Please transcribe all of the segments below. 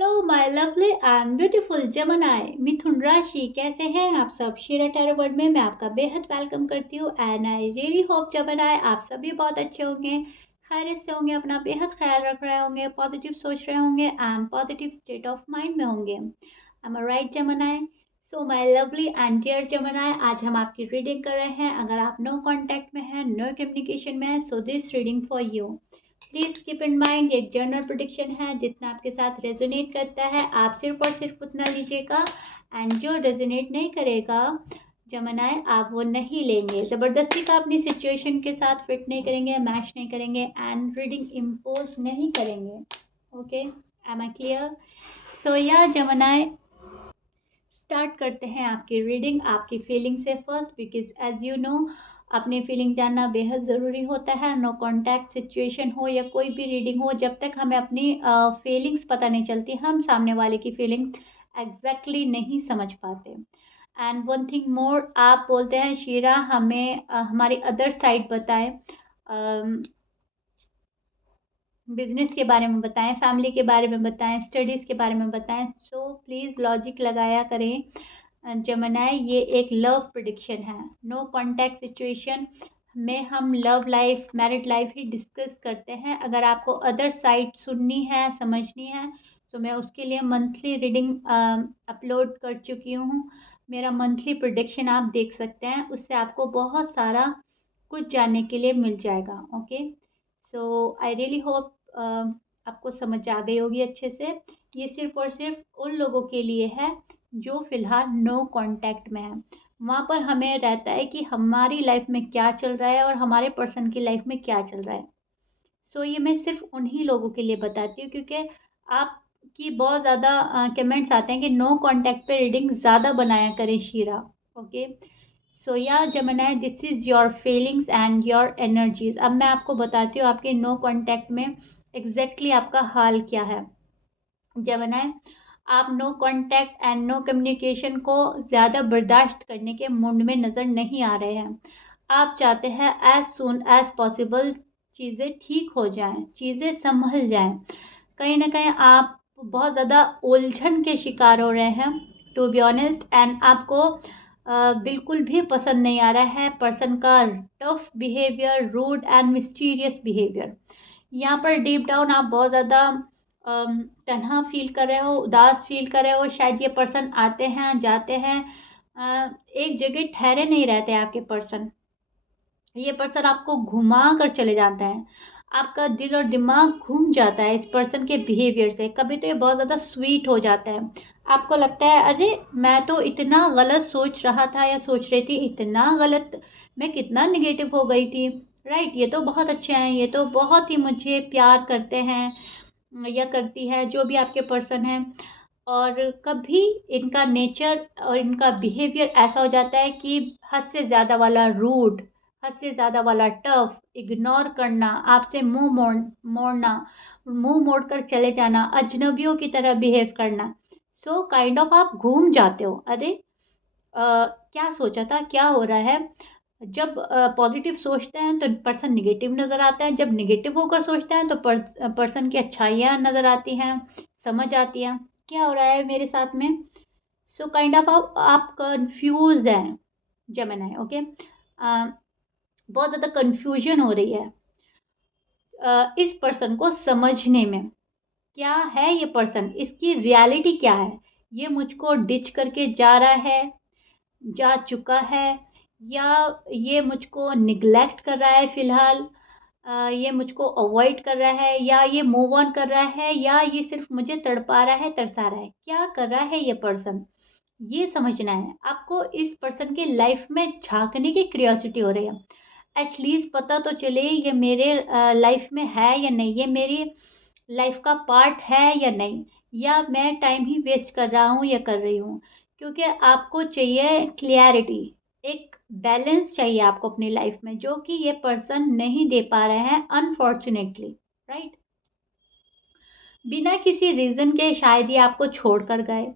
Hello my lovely and beautiful Gemini मिथुन राशि, कैसे हैं आप सब। शीरा टैरो वर्ल्ड में मैं आपका बेहद वेलकम करती हूँ and I really hope Gemini आप सभी बहुत अच्छे होंगे, खैरियत से होंगे, अपना बेहद ख्याल रख रहे होंगे, पॉजिटिव सोच रहे होंगे and positive state of mind में होंगे। I am right Gemini. So my lovely and dear Gemini, आज हम आपकी रीडिंग कर रहे हैं। अगर आप नो कॉन्टैक्ट में हैं, नो कम्युनिकेशन में है, so this reading for you. Please keep in mind एक जनरल प्रेडिक्शन है, जितना आपके साथ रेजोनेट करता है आप सिर्फ और सिर्फ उतना लीजिएगा एंड जो रेजोनेट नहीं करेगा जमनाए आप वो नहीं लेंगे। ज़बरदस्ती का अपनी सिचुएशन के साथ फिट नहीं करेंगे, मैच नहीं करेंगे एंड रीडिंग इम्पोज नहीं करेंगे। Okay, am I clear? So या जमनाए स्टार्ट करते हैं आपकी रीडिंग आपकी फीलिंग से first, because as you know अपनी फीलिंग जानना बेहद ज़रूरी होता है। नो कॉन्टैक्ट सिचुएशन हो या कोई भी रीडिंग हो, जब तक हमें अपनी फीलिंग्स पता नहीं चलती, हम सामने वाले की फीलिंग एग्जैक्टली नहीं समझ पाते। एंड वन थिंग मोर, आप बोलते हैं शीरा हमें हमारी अदर साइड बताएं, बिजनेस के बारे में बताएं, फैमिली के बारे में बताएं, स्टडीज़ के बारे में बताएं। सो प्लीज़ लॉजिक लगाया करें जमनाए, ये एक लव प्रिडिक्शन है। नो कॉन्टैक्ट सिचुएशन में हम लव लाइफ, मैरिड लाइफ ही डिस्कस करते हैं। अगर आपको अदर साइड सुननी है, समझनी है, तो मैं उसके लिए मंथली रीडिंग अपलोड कर चुकी हूँ। मेरा मंथली प्रिडिक्शन आप देख सकते हैं, उससे आपको बहुत सारा कुछ जानने के लिए मिल जाएगा। ओके, सो आई रियली होप आपको समझ आ गई होगी अच्छे से। ये सिर्फ और सिर्फ उन लोगों के लिए है जो फिलहाल नो कांटेक्ट में है। वहाँ पर हमें रहता है कि हमारी लाइफ में क्या चल रहा है और हमारे पर्सन की लाइफ में क्या चल रहा है। सो ये मैं सिर्फ उन्हीं लोगों के लिए बताती हूँ, क्योंकि आपकी बहुत ज़्यादा कमेंट्स आते हैं कि नो कांटेक्ट पे रीडिंग ज़्यादा बनाया करें शीरा। ओके, सो या जमनाए this is your feelings and your energies. अब मैं आपको बताती हूँ आपके नो कांटेक्ट में एग्जैक्टली आपका हाल क्या है। जमनाए, आप no contact and no communication को ज़्यादा बर्दाश्त करने के मूड में नज़र नहीं आ रहे हैं। आप चाहते हैं एज सुन एज पॉसिबल चीज़ें ठीक हो जाएं, चीज़ें संभल जाएं। कहीं ना कहीं आप बहुत ज़्यादा उलझन के शिकार हो रहे हैं, टू बी ऑनेस्ट। एंड आपको बिल्कुल भी पसंद नहीं आ रहा है पर्सन का tough behaviour, rude and mysterious behaviour. यहाँ पर डीप डाउन आप बहुत ज़्यादा तन्हा फील कर रहे हो, उदास फील कर रहे हो। शायद ये पर्सन आते हैं जाते हैं, एक जगह ठहरे नहीं रहते आपके पर्सन। ये पर्सन आपको घुमा कर चले जाते हैं, आपका दिल और दिमाग घूम जाता है इस पर्सन के बिहेवियर से। कभी तो ये बहुत ज़्यादा स्वीट हो जाता है, आपको लगता है अरे मैं तो इतना गलत सोच रहा था या सोच रही थी, इतना गलत, मैं कितना निगेटिव हो गई थी। राइट, ये तो बहुत अच्छे हैं, ये तो बहुत ही मुझे प्यार करते हैं या करती है, जो भी आपके पर्सन हैं। और कभी इनका नेचर और इनका बिहेवियर ऐसा हो जाता है कि हद से ज़्यादा वाला रूड, हद से ज़्यादा वाला टफ, इग्नोर करना, आपसे मोड़ना, मुंह मोड़ कर चले जाना, अजनबियों की तरह बिहेव करना। सो काइंड ऑफ आप घूम जाते हो, अरे क्या सोचा था, क्या हो रहा है। जब पॉजिटिव सोचते हैं तो पर्सन निगेटिव नज़र आता है, जब निगेटिव होकर सोचते हैं तो पर्सन की अच्छाइयाँ नज़र आती हैं, समझ आती हैं क्या हो रहा है मेरे साथ में। सो काइंड ऑफ आप कंफ्यूज हैं जेमिनी। ओके, बहुत ज़्यादा कंफ्यूजन हो रही है इस पर्सन को समझने में। क्या है ये पर्सन, इसकी रियलिटी क्या है। ये मुझको डिच करके जा रहा है, जा चुका है, या ये मुझको निग्लेक्ट कर रहा है फिलहाल, ये मुझको अवॉइड कर रहा है, या ये मूव ऑन कर रहा है, या ये सिर्फ मुझे तड़पा रहा है, तरसा रहा है। क्या कर रहा है ये पर्सन, ये समझना है आपको। इस पर्सन के लाइफ में झांकने की क्यूरियोसिटी हो रही है, एटलीस्ट पता तो चले ये मेरे लाइफ में है या नहीं, ये मेरी लाइफ का पार्ट है या नहीं, या मैं टाइम ही वेस्ट कर रहा हूँ या कर रही हूँ। क्योंकि आपको चाहिए क्लियरिटी, एक बैलेंस चाहिए आपको अपनी लाइफ में, जो कि ये पर्सन नहीं दे पा रहे हैं अनफॉर्चुनेटली। राइट, बिना किसी रीज़न के शायद ये आपको छोड़ कर गए।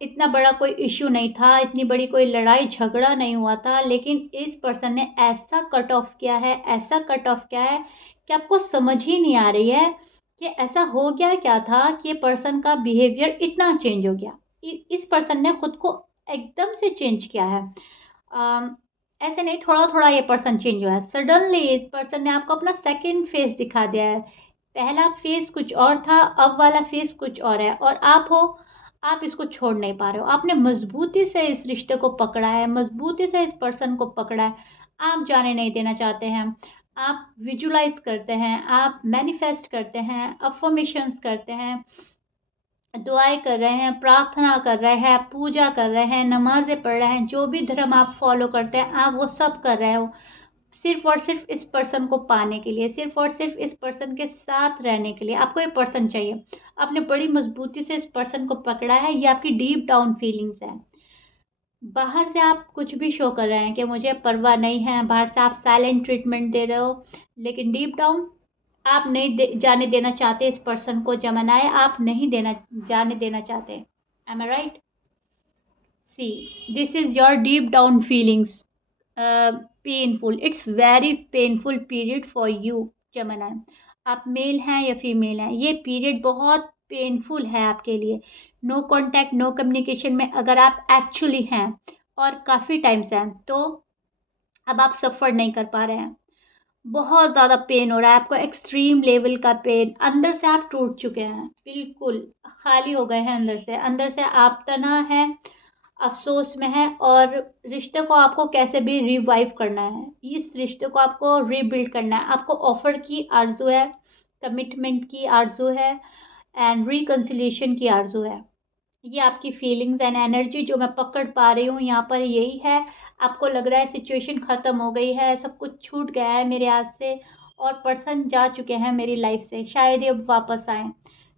इतना बड़ा कोई इश्यू नहीं था, इतनी बड़ी कोई लड़ाई झगड़ा नहीं हुआ था, लेकिन इस पर्सन ने ऐसा कट ऑफ किया है, ऐसा कट ऑफ किया है कि आपको समझ ही नहीं आ रही है कि ऐसा हो गया क्या था कि ये पर्सन का बिहेवियर इतना चेंज हो गया। इस पर्सन ने खुद को एकदम से चेंज किया है। ऐसे नहीं, थोड़ा-थोड़ा ये पर्सन चेंज हुआ है। सडनली इस पर्सन ने आपको अपना सेकंड फेस दिखा दिया है। पहला फेस कुछ और था, अब वाला फेस कुछ और है और आप इसको छोड़ नहीं पा रहे हो। आपने मज़बूती से इस रिश्ते को पकड़ा है, मज़बूती से इस पर्सन को पकड़ा है। आप जाने नहीं देना चाहते हैं। आप विजुअलाइज़ करते हैं, आप मैनिफेस्ट करते हैं, अफ़र्मेशंस करते हैं, दुआएँ कर रहे हैं, प्रार्थना कर रहे हैं, पूजा कर रहे हैं, नमाज़ें पढ़ रहे हैं, जो भी धर्म आप फ़ॉलो करते हैं, आप वो सब कर रहे हो, सिर्फ़ और सिर्फ़ इस पर्सन को पाने के लिए, सिर्फ़ और सिर्फ़ इस पर्सन के साथ रहने के लिए। आपको ये पर्सन चाहिए। आपने बड़ी मज़बूती से इस पर्सन को पकड़ा है, ये आपकी डीप डाउन फीलिंग्स हैं। बाहर से आप कुछ भी शो कर रहे हैं कि मुझे परवाह नहीं है, बाहर से आप साइलेंट ट्रीटमेंट दे रहे हो, लेकिन डीप डाउन आप नहीं जाने देना चाहते इस पर्सन को। जमानाए आप नहीं जाने देना चाहते। Am I right? See, this is your deep down feelings. Painful, it's very painful period for you. जमानाए आप मेल हैं या फीमेल हैं, ये पीरियड बहुत पेनफुल है आपके लिए। नो कॉन्टैक्ट, नो कम्युनिकेशन में अगर आप एक्चुअली हैं और काफ़ी टाइम से हैं, तो अब आप सफ़र नहीं कर पा रहे हैं। बहुत ज़्यादा पेन हो रहा है आपको, एक्सट्रीम लेवल का पेन। अंदर से आप टूट चुके हैं, बिल्कुल खाली हो गए हैं अंदर से आप तना है, अफ़सोस में है और रिश्ते को आपको कैसे भी रिवाइव करना है। इस रिश्ते को आपको रीबिल्ड करना है। आपको ऑफ़र की आरज़ू है, कमिटमेंट की आरज़ू है एंड रिकन्सिलिएशन की आरज़ू है। ये आपकी फीलिंग्स एंड एनर्जी जो मैं पकड़ पा रही हूँ यहाँ पर यही है। आपको लग रहा है सिचुएशन ख़त्म हो गई है, सब कुछ छूट गया है मेरे हाथ से और पर्सन जा चुके हैं मेरी लाइफ से, शायद ये अब वापस आएँ।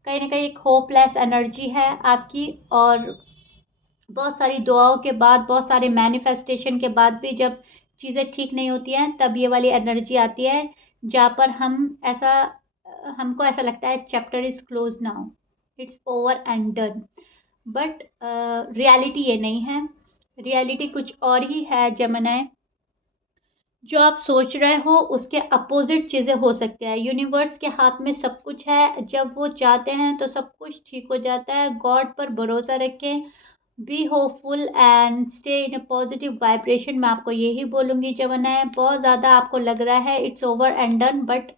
कहीं न कहीं एक होपलेस एनर्जी है आपकी और बहुत सारी दुआओं के बाद, बहुत सारे मैनिफेस्टेशन के बाद भी जब चीज़ें ठीक नहीं होती हैं, तब ये वाली एनर्जी आती है, जहाँ पर हमको ऐसा लगता है chapter is close now, it's over and done. But reality ये नहीं है। रियलिटी कुछ और ही है जेमिनी। जो आप सोच रहे हो उसके अपोजिट चीज़ें हो सकती हैं। यूनिवर्स के हाथ में सब कुछ है, जब वो चाहते हैं तो सब कुछ ठीक हो जाता है। गॉड पर भरोसा रखें, be hopeful and stay in a positive vibration. मैं आपको यही बोलूँगी जेमिनी। बहुत ज़्यादा आपको लग रहा है it's over and done, but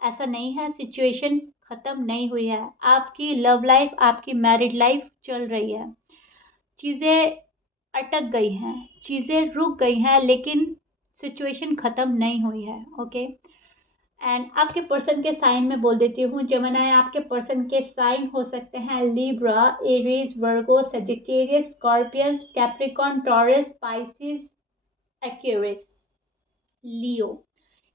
ऐसा नहीं है, सिचुएशन ख़त्म नहीं हुई है। आपकी लव लाइफ, आपकी मैरिड लाइफ चल रही है। चीज़ें अटक गई हैं, चीज़ें रुक गई हैं, लेकिन सिचुएशन ख़त्म नहीं हुई है। ओके, एंड आपके पर्सन के साइन में बोल देती हूँ जेमिनी। आपके पर्सन के साइन हो सकते हैं Libra, Aries, Virgo, Sagittarius, Scorpion, Capricorn, Taurus, Pisces, Aquarius, Leo.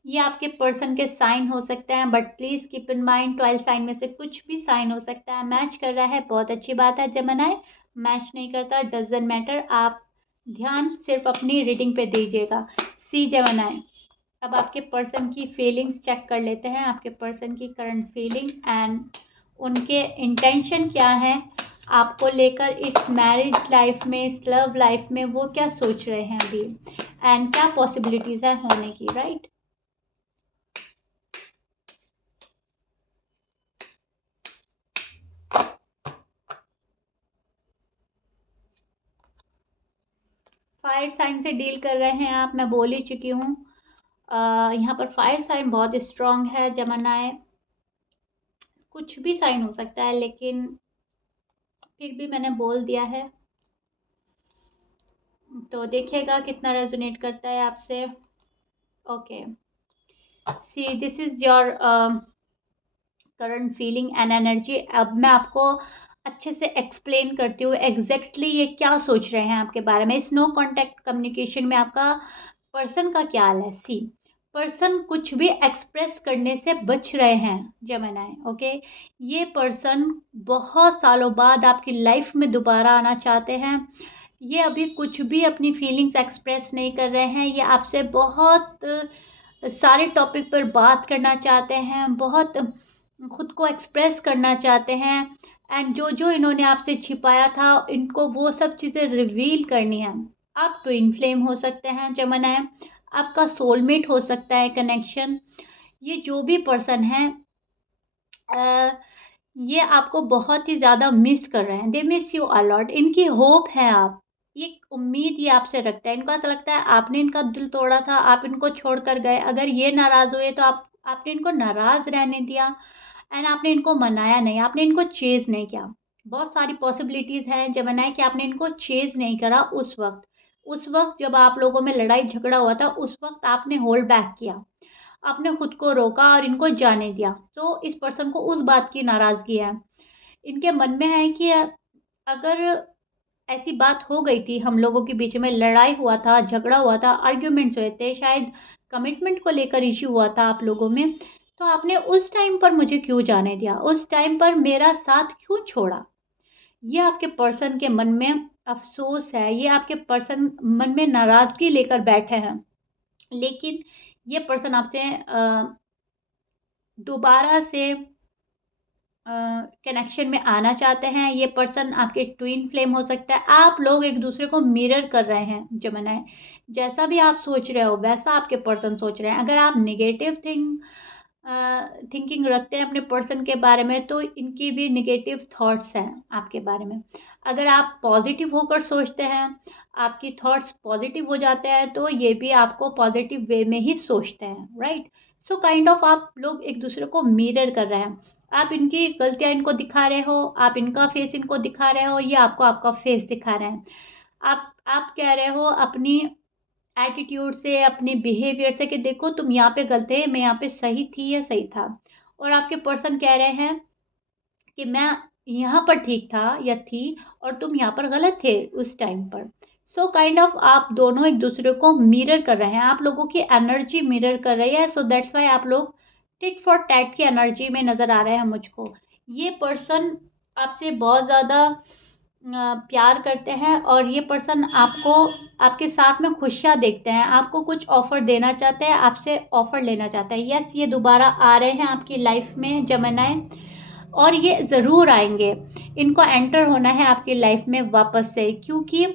ये आपके पर्सन के साइन हो सकते हैं, but please keep in mind 12 sign में से कुछ भी साइन हो सकता है। मैच कर रहा है बहुत अच्छी बात है जेमिनी, मैच नहीं करता डजंट मैटर। आप ध्यान सिर्फ अपनी रीडिंग पे दीजिएगा। सी जेमिनी, अब आपके पर्सन की फीलिंग्स चेक कर लेते हैं। आपके पर्सन की करंट फीलिंग एंड उनके इंटेंशन क्या है आपको लेकर, इस मैरिज लाइफ में, इस लव लाइफ में वो क्या सोच रहे हैं अभी एंड क्या पॉसिबिलिटीज़ है होने की, राइट? फायर साइन से डील कर रहे हैं आप, मैं बोल ही चुकी हूँ। यहाँ पर फायर साइन बहुत स्ट्रांग है जेमिनी। कुछ भी साइन हो सकता है, लेकिन फिर भी मैंने बोल दिया है, तो देखिएगा कितना रेजोनेट करता है आपसे। Okay, C this is your current feeling and energy. अब मैं आपको अच्छे से एक्सप्लेन करती हूँ एग्जैक्टली ये क्या सोच रहे हैं आपके बारे में। इस नो कॉन्टैक्ट कम्युनिकेशन में आपका पर्सन का क्या हाल है। सी, पर्सन कुछ भी एक्सप्रेस करने से बच रहे हैं जेमिनी। ओके, ये पर्सन बहुत सालों बाद आपकी लाइफ में दोबारा आना चाहते हैं। ये अभी कुछ भी अपनी फीलिंग्स एक्सप्रेस नहीं कर रहे हैं। ये आपसे बहुत सारे टॉपिक पर बात करना चाहते हैं, बहुत खुद को एक्सप्रेस करना चाहते हैं एंड जो जो इन्होंने आपसे छिपाया था इनको वो सब चीज़ें रिवील करनी है। आप ट्विन फ्लेम हो सकते हैं जेमिनी, आपका सोलमेट हो सकता है कनेक्शन। ये जो भी पर्सन है अ, ये आपको बहुत ही ज़्यादा मिस कर रहे हैं, they miss you a lot. इनकी होप है आप, ये उम्मीद ये आपसे रखता है। इनको ऐसा लगता है आपने इनका दिल तोड़ा था, आप इनको छोड़कर गए, अगर ये नाराज़ हुए तो आपने इनको नाराज़ रहने दिया एंड आपने इनको मनाया नहीं, आपने इनको चेज़ नहीं किया। बहुत सारी पॉसिबिलिटीज़ हैं जेमिनी कि आपने इनको चेज़ नहीं करा उस वक़्त। उस वक़्त जब आप लोगों में लड़ाई-झगड़ा हुआ था, उस वक़्त आपने होल्ड बैक किया। आपने खुद को रोका और इनको जाने दिया। तो इस पर्सन को उस बात की नाराज़गी है। इनके मन में है कि अगर ऐसी बात हो गई थी हम लोगों के बीच में, लड़ाई हुआ था, झगड़ा हुआ था, आर्ग्यूमेंट्स हुए थे, शायद कमिटमेंट को लेकर इश्यू हुआ था आप लोगों में, तो आपने उस टाइम पर मुझे क्यों जाने दिया? उस टाइम पर मेरा साथ क्यों छोड़ा? ये आपके पर्सन के मन में अफ़सोस है, ये आपके पर्सन मन में नाराज़गी लेकर बैठे हैं। लेकिन ये पर्सन आपसे दोबारा से कनेक्शन में आना चाहते हैं। ये पर्सन आपके ट्विन फ्लेम हो सकता है। आप लोग एक दूसरे को मिरर कर रहे हैं जेमिनी। जैसा भी आप सोच रहे हो वैसा आपके पर्सन सोच रहे हैं। अगर आप नेगेटिव थिंकिंग रखते हैं अपने पर्सन के बारे में, तो इनकी भी नेगेटिव थॉट्स हैं आपके बारे में। अगर आप पॉजिटिव होकर सोचते हैं, आपकी थॉट्स पॉजिटिव हो जाते हैं, तो ये भी आपको पॉजिटिव वे में ही सोचते हैं, राइट? सो काइंड ऑफ आप लोग एक दूसरे को मिरर कर रहे हैं। आप इनकी गलतियाँ इनको दिखा रहे हो, आप इनका फेस इनको दिखा रहे हो, ये आपको आपका फेस दिखा रहे हैं। आप कह रहे हो अपनी एटीट्यूड से, अपने बिहेवियर से कि देखो तुम यहाँ पे गलत थे, मैं यहाँ पे सही थी या सही था। और आपके पर्सन कह रहे हैं कि मैं यहाँ पर ठीक था या थी और तुम यहाँ पर गलत थे उस टाइम पर। सो काइंड ऑफ आप दोनों एक दूसरे को मिरर कर रहे हैं, आप लोगों की एनर्जी मिरर कर रही है। सो दैट्स वाई आप लोग टिट फॉर टैट की एनर्जी में नज़र आ रहे हैं मुझको। ये पर्सन आपसे बहुत ज़्यादा प्यार करते हैं और ये पर्सन आपको आपके साथ में खुशियाँ देखते हैं, आपको कुछ ऑफ़र देना चाहते हैं, आपसे ऑफ़र लेना चाहते हैं। यस, ये दोबारा आ रहे हैं आपकी लाइफ में जेमिनी, और ये ज़रूर आएँगे। इनको एंटर होना है आपकी लाइफ में वापस से, क्योंकि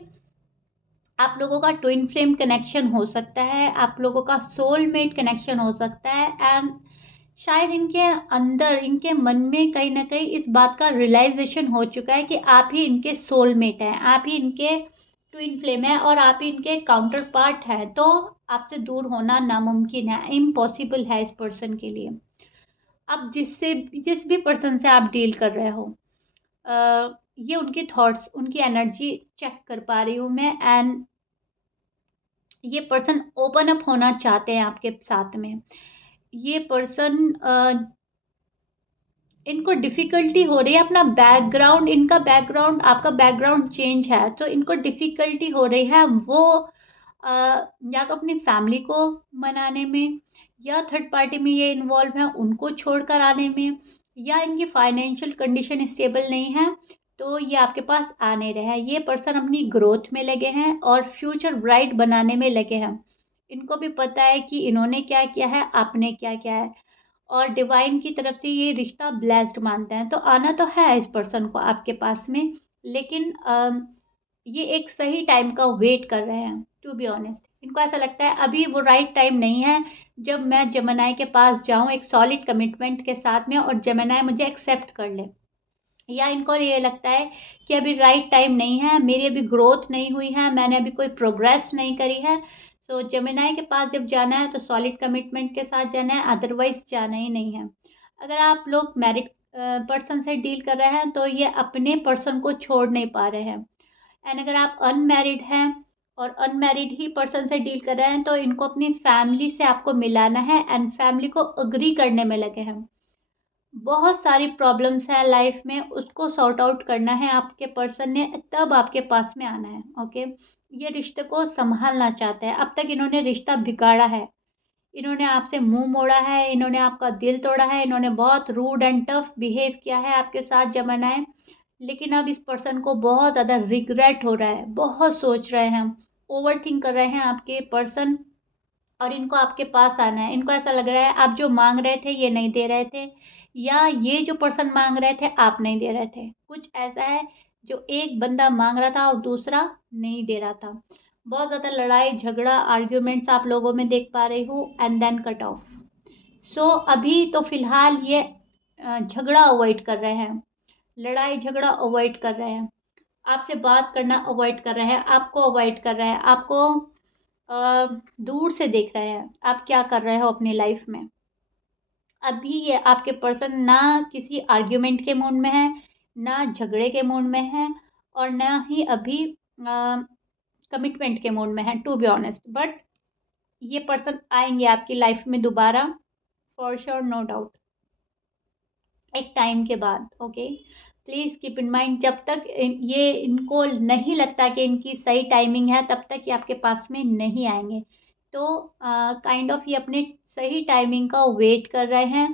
आप लोगों का ट्विन फ्लेम कनेक्शन हो सकता है, आप लोगों का सोलमेट कनेक्शन हो सकता है एंड शायद इनके अंदर, इनके मन में कहीं न कहीं इस बात का रियलाइज़ेशन हो चुका है कि आप ही इनके सोलमेट हैं, आप ही इनके ट्विन फ्लेम हैं और आप ही इनके काउंटर पार्ट हैं। तो आपसे दूर होना नामुमकिन है, इम्पॉसिबल है इस पर्सन के लिए। अब जिस भी पर्सन से आप डील कर रहे हो, ये उनके थॉट्स, उनकी एनर्जी चेक कर पा रही हूँ मैं एंड ये पर्सन ओपन अप होना चाहते हैं आपके साथ में। ये पर्सन इनको डिफ़िकल्टी हो रही है अपना बैकग्राउंड, इनका बैकग्राउंड, आपका बैकग्राउंड चेंज है, तो इनको डिफ़िकल्टी हो रही है वो अ, या तो अपनी फैमिली को मनाने में, या थर्ड पार्टी में ये इन्वॉल्व हैं उनको छोड़कर आने में, या इनकी फाइनेंशियल कंडीशन स्टेबल नहीं है, तो ये आपके पास आ नहीं रहे हैं। ये पर्सन अपनी ग्रोथ में लगे हैं और फ्यूचर ब्राइट बनाने में लगे हैं। इनको भी पता है कि इन्होंने क्या किया है, आपने क्या किया है, और डिवाइन की तरफ से ये रिश्ता ब्लेस्ड मानते हैं। तो आना तो है इस पर्सन को आपके पास में, लेकिन ये एक सही टाइम का वेट कर रहे हैं, टू बी ऑनेस्ट। इनको ऐसा लगता है अभी वो राइट टाइम नहीं है जब मैं जेमिनी के पास जाऊँ एक सॉलिड कमिटमेंट के साथ में और जेमिनी मुझे एक्सेप्ट कर ले। या इनको ये लगता है कि अभी राइट टाइम नहीं है, मेरी अभी ग्रोथ नहीं हुई है, मैंने अभी कोई प्रोग्रेस नहीं करी है। सो जेमिनी के पास जब जाना है तो सॉलिड कमिटमेंट के साथ जाना है, अदरवाइज जाना ही नहीं है। अगर आप लोग मैरिड पर्सन से डील कर रहे हैं तो ये अपने पर्सन को छोड़ नहीं पा रहे हैं। एंड अगर आप अनमैरिड हैं और अनमैरिड ही पर्सन से डील कर रहे हैं, तो इनको अपनी फैमिली से आपको मिलाना है एंड फैमिली को अग्री करने में लगे हैं। बहुत सारी प्रॉब्लम्स हैं लाइफ में, उसको सॉर्ट आउट करना है आपके पर्सन ने, तब आपके पास में आना है, ओके? ये रिश्ते को संभालना चाहते हैं। अब तक इन्होंने रिश्ता बिगाड़ा है, इन्होंने आपसे मुंह मोड़ा है, इन्होंने आपका दिल तोड़ा है, इन्होंने बहुत रूड एंड टफ बिहेव किया है आपके साथ जमाना। लेकिन अब इस पर्सन को बहुत ज़्यादा रिग्रेट हो रहा है, बहुत सोच रहे हैं, ओवर थिंक कर रहे हैं आपके पर्सन, और इनको आपके पास आना है। इनको ऐसा लग रहा है आप जो माँग रहे थे ये नहीं दे रहे थे, या ये जो पर्सन माँग रहे थे आप नहीं दे रहे थे। कुछ ऐसा है जो एक बंदा माँग रहा था और दूसरा नहीं दे रहा था। बहुत ज़्यादा लड़ाई, झगड़ा, आर्ग्यूमेंट्स आप लोगों में देख पा रही हूँ एंड देन कट ऑफ। सो अभी तो फ़िलहाल ये झगड़ा अवॉइड कर रहे हैं, लड़ाई झगड़ा अवॉइड कर रहे हैं, आपसे बात करना अवॉइड कर रहे हैं, आपको अवॉइड कर रहे हैं, आपको दूर से देख रहे हैं, आप क्या कर रहे हो अपनी लाइफ में। अभी ये आपके पर्सन ना किसी आर्ग्यूमेंट के मूड में है, ना झगड़े के मूड में है, और ना ही अभी कमिटमेंट के मूड में है, टू बी ऑनेस्ट। बट ये पर्सन आएंगे आपकी लाइफ में दोबारा, फॉर श्योर, नो डाउट, एक टाइम के बाद। Okay, please keep in mind, जब तक ये इनको नहीं लगता कि इनकी सही टाइमिंग है, तब तक ये आपके पास में नहीं आएंगे। तो काइंड ऑफ ये अपने सही टाइमिंग का वेट कर रहे हैं,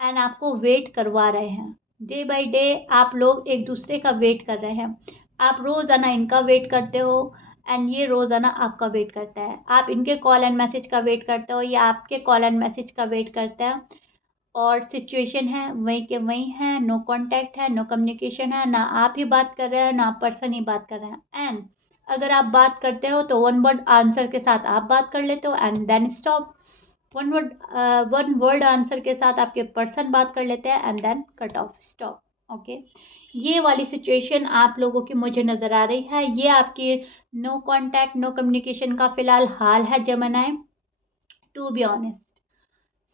एंड आपको वेट करवा रहे हैं। डे बाय डे आप लोग एक दूसरे का वेट कर रहे हैं। आप रोज़ाना इनका वेट करते हो, एंड ये रोज़ाना आपका वेट करता है। आप इनके कॉल एंड मैसेज का वेट करते हो, या आपके कॉल एंड मैसेज का वेट करते हैं। और सिचुएशन है वहीं के वहीं है, नो कांटेक्ट है, नो कम्युनिकेशन है, ना आप ही बात कर रहे हैं, ना पर्सन ही बात कर रहे हैं। एंड अगर आप बात करते हो तो वन वर्ड आंसर के साथ आप बात कर लेते हो, and then stop. One word answer के साथ आपके पर्सन बात कर लेते हैं, and then cut off, stop. Okay, ये वाली सिचुएशन आप लोगों की मुझे नज़र आ रही है। ये आपकी नो कांटेक्ट, नो कम्युनिकेशन का फिलहाल हाल है जेमिनी, टू बी ऑनेस्ट।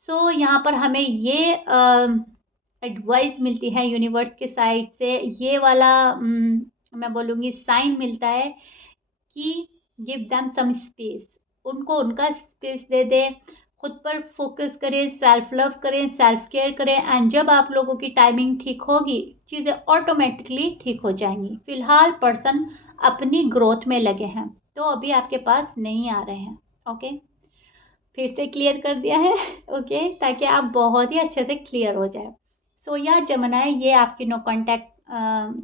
सो यहाँ पर हमें ये एडवाइस मिलती है यूनिवर्स के साइड से, ये वाला मैं बोलूँगी साइन मिलता है कि गिव देम सम स्पेस, उनको उनका स्पेस दे दें, खुद पर फोकस करें, सेल्फ लव करें, सेल्फ केयर करें, एंड जब आप लोगों की टाइमिंग ठीक होगी, चीज़ें ऑटोमेटिकली ठीक हो जाएंगी। फिलहाल पर्सन अपनी ग्रोथ में लगे हैं, तो अभी आपके पास नहीं आ रहे हैं। ओके, फिर से क्लियर कर दिया है। ओके, ताकि आप बहुत ही अच्छे से क्लियर हो जाए। सो या जमुनाए, ये आपकी नो कांटेक्ट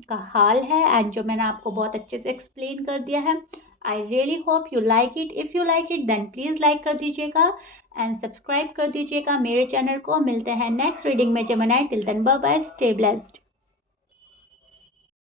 का हाल है, एंड जो मैंने आपको बहुत अच्छे से एक्सप्लेन कर दिया है। I really hope you like it. If you like it then please like कर दीजिएगा, एंड सब्सक्राइब कर दीजिएगा मेरे चैनल को। मिलते हैं नेक्स्ट रीडिंग में जमुनाए। Till then bye bye, stay blessed.